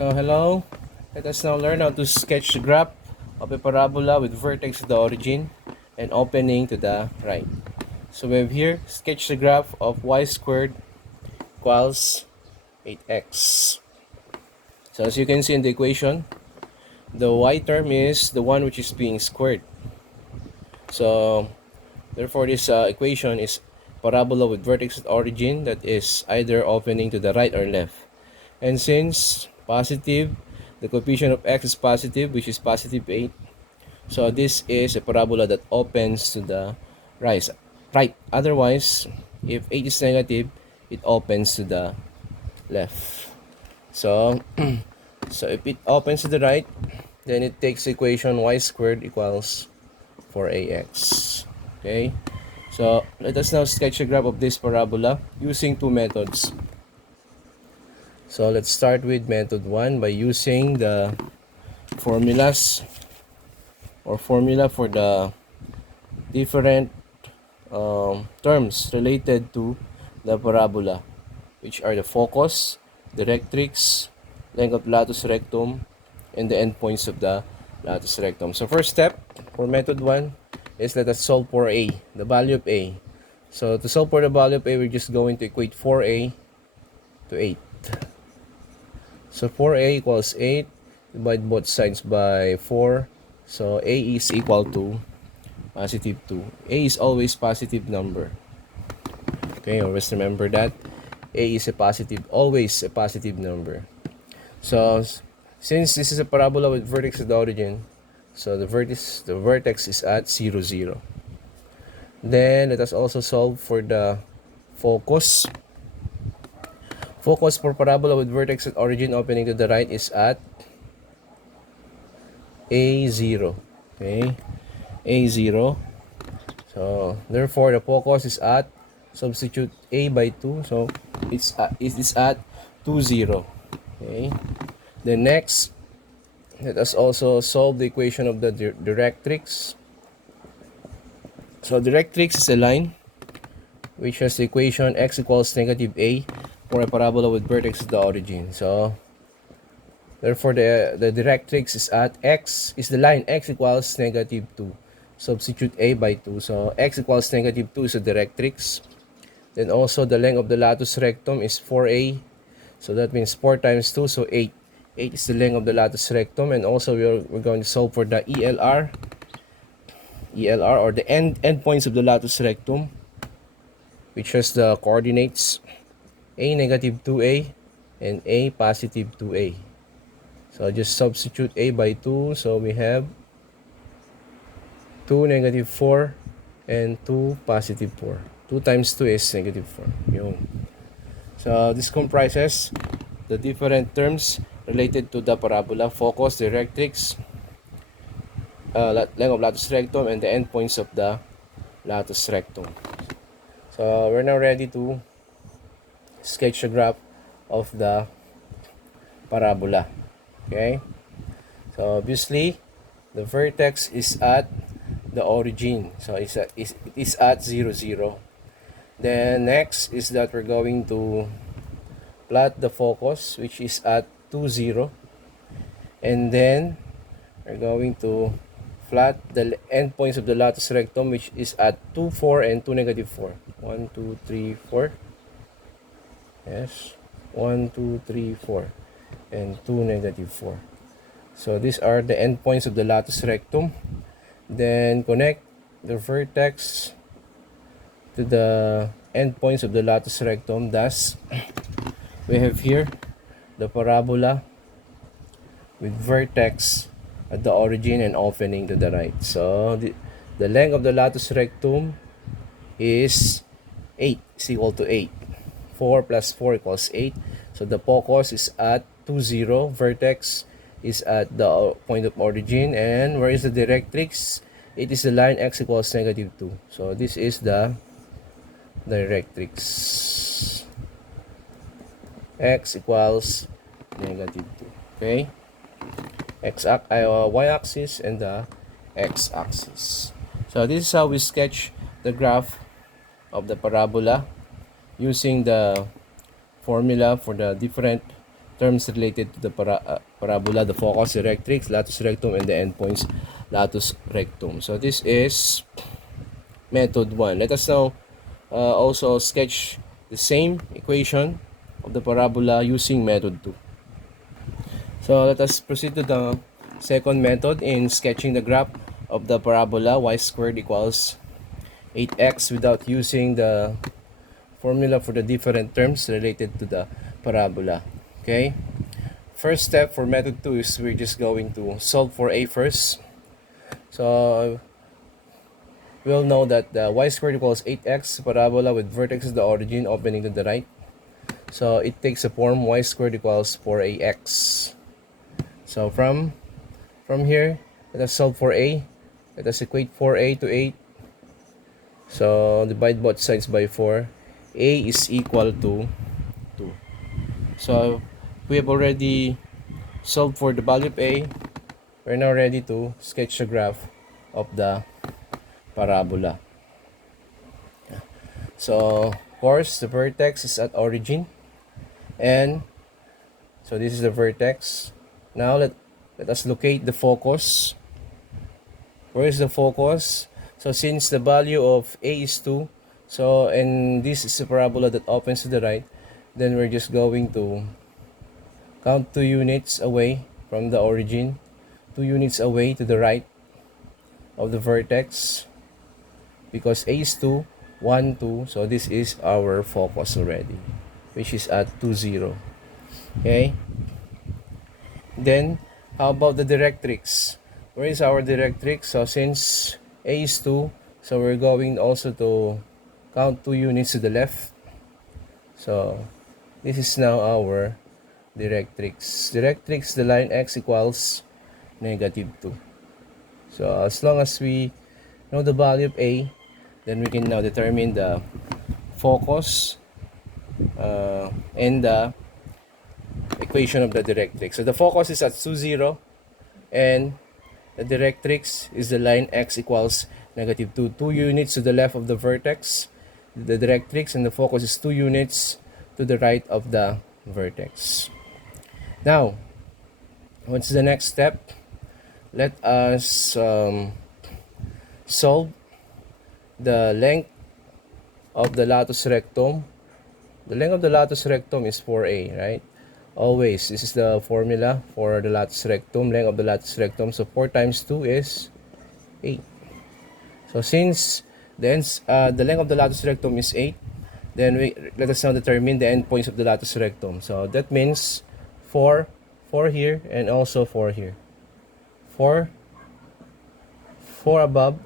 So hello, let us now learn how to sketch the graph of a parabola with vertex at the origin and opening to the right. So we have here, sketch the graph of y squared equals 8x. So as you can see in the equation, the y term is the one which is being squared. So therefore this equation is parabola with vertex at origin that is either opening to the right or left. And since positive, the coefficient of x is positive, which is positive 8. So this is a parabola that opens to the right. Otherwise, if 8 is negative, it opens to the left. So, so if it opens to the right, then it takes the equation y squared equals 4ax. Okay. So let us now sketch a graph of this parabola using two methods. So let's start with method 1 by using the formulas or formula for the different terms related to the parabola, which are the focus, directrix, length of latus rectum, and the endpoints of the latus rectum. So first step for method 1 is let us solve for a, the value of a. So to solve for the value of a, we're just going to equate 4a to 8. So 4a equals 8, divide both sides by 4. So a is equal to positive 2. A is always positive number. Okay, always remember that. A is always a positive number. So since this is a parabola with vertex at the origin, so the vertex is at 0, 0. Then let us also solve for the focus. Focus for parabola with vertex at origin opening to the right is at A0. Okay, A0. So therefore the focus is at, substitute A by 2, so it is at 2, 0. Okay. Then next, let us also solve the equation of the directrix. So directrix is a line which has the equation x equals negative a for a parabola with vertex at the origin. So therefore the directrix is at x is the line x equals negative 2. Substitute a by 2. So x equals negative 2 is the directrix. Then also the length of the latus rectum is 4a. So that means 4 times 2, so 8. 8 is the length of the latus rectum. And also we're going to solve for the ELR or the endpoints of the latus rectum, which has the coordinates a negative 2a and a positive 2a. So just substitute a by 2. So we have 2 negative 4 and 2 positive 4. 2 times 2 is negative 4. Yun. So this comprises the different terms related to the parabola: focus, directrix, length of latus rectum, and the endpoints of the latus rectum. So we're now ready to sketch a graph of the parabola. Okay. So obviously the vertex is at the origin. So it is at 0, 0. Then next is that we're going to plot the focus, which is at 2, 0. And then we're going to plot the endpoints of the latus rectum, which is at 2, 4 and 2, negative 4. 1, 2, 3, 4. Yes. 1, 2, 3, 4. And 2, negative 4. So these are the endpoints of the latus rectum. Then connect the vertex to the endpoints of the latus rectum. Thus, we have here the parabola with vertex at the origin and opening to the right. So the length of the latus rectum is 8, is equal to 8. 4 plus 4 equals 8. So the focus is at 2, 0. Vertex is at the point of origin. And where is the directrix? It is the line x equals negative 2. So this is the directrix. X equals negative 2. Okay? Y-axis and the x-axis. So this is how we sketch the graph of the parabola using the formula for the different terms related to the parabola, the focus, directrix, latus rectum, and the endpoints, latus rectum. So this is method 1. Let us now also sketch the same equation of the parabola using method 2. So let us proceed to the second method in sketching the graph of the parabola y squared equals 8x without using the formula for the different terms related to the parabola. Okay, first step for method 2 is we're just going to solve for a first. So we'll know that the y squared equals 8x parabola with vertex is the origin opening to the right. So it takes a form y squared equals 4ax. So from here, let us solve for a. Let us equate 4a to 8. So divide both sides by 4. A is equal to 2. So we have already solved for the value of a. We're now ready to sketch the graph of the parabola. So of course the vertex is at origin, and so this is the vertex. Now let us locate the focus. Where is the focus? So since the value of a is 2, so and this is a parabola that opens to the right, then we're just going to count 2 units away from the origin, 2 units away to the right of the vertex, because a is 2, 1, 2, so this is our focus already, which is at 2, 0. Okay, then how about the directrix? Where is our directrix? So since a is 2, so we're going also to count 2 units to the left. So this is now our directrix. Directrix, the line x equals -2. So as long as we know the value of a, then we can now determine the focus and the equation of the directrix. So the focus is at 2, 0, and the directrix is the line x equals -2. 2 units to the left of the vertex, the directrix, and the focus is 2 units to the right of the vertex. Now, what's the next step? Let us solve the length of the latus rectum. The length of the latus rectum is 4a, right? Always, this is the formula for the latus rectum, length of the latus rectum. So 4 times 2 is 8. So since the length of the latus rectum is 8, then let us now determine the endpoints of the latus rectum. So that means 4 here, and also 4 here. 4 above,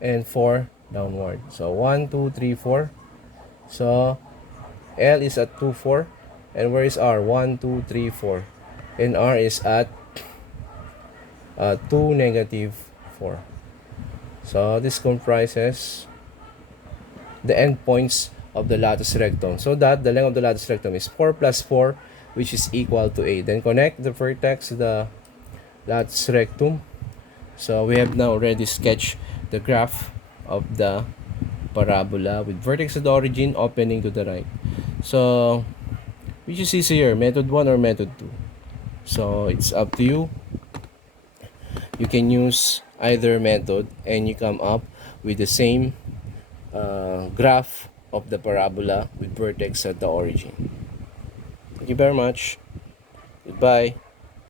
and 4 downward. So 1, 2, 3, 4. So L is at 2, 4. And where is R? 1, 2, 3, 4. And R is at 2, -4. So this comprises the endpoints of the latus rectum. So that the length of the latus rectum is 4 plus 4, which is equal to 8. Then connect the vertex to the latus rectum. So we have now already sketched the graph of the parabola with vertex at the origin opening to the right. So which is easier, method 1 or method 2? So it's up to you. You can use either method and you come up with the same graph of the parabola with vertex at the origin. Thank you very much. Goodbye.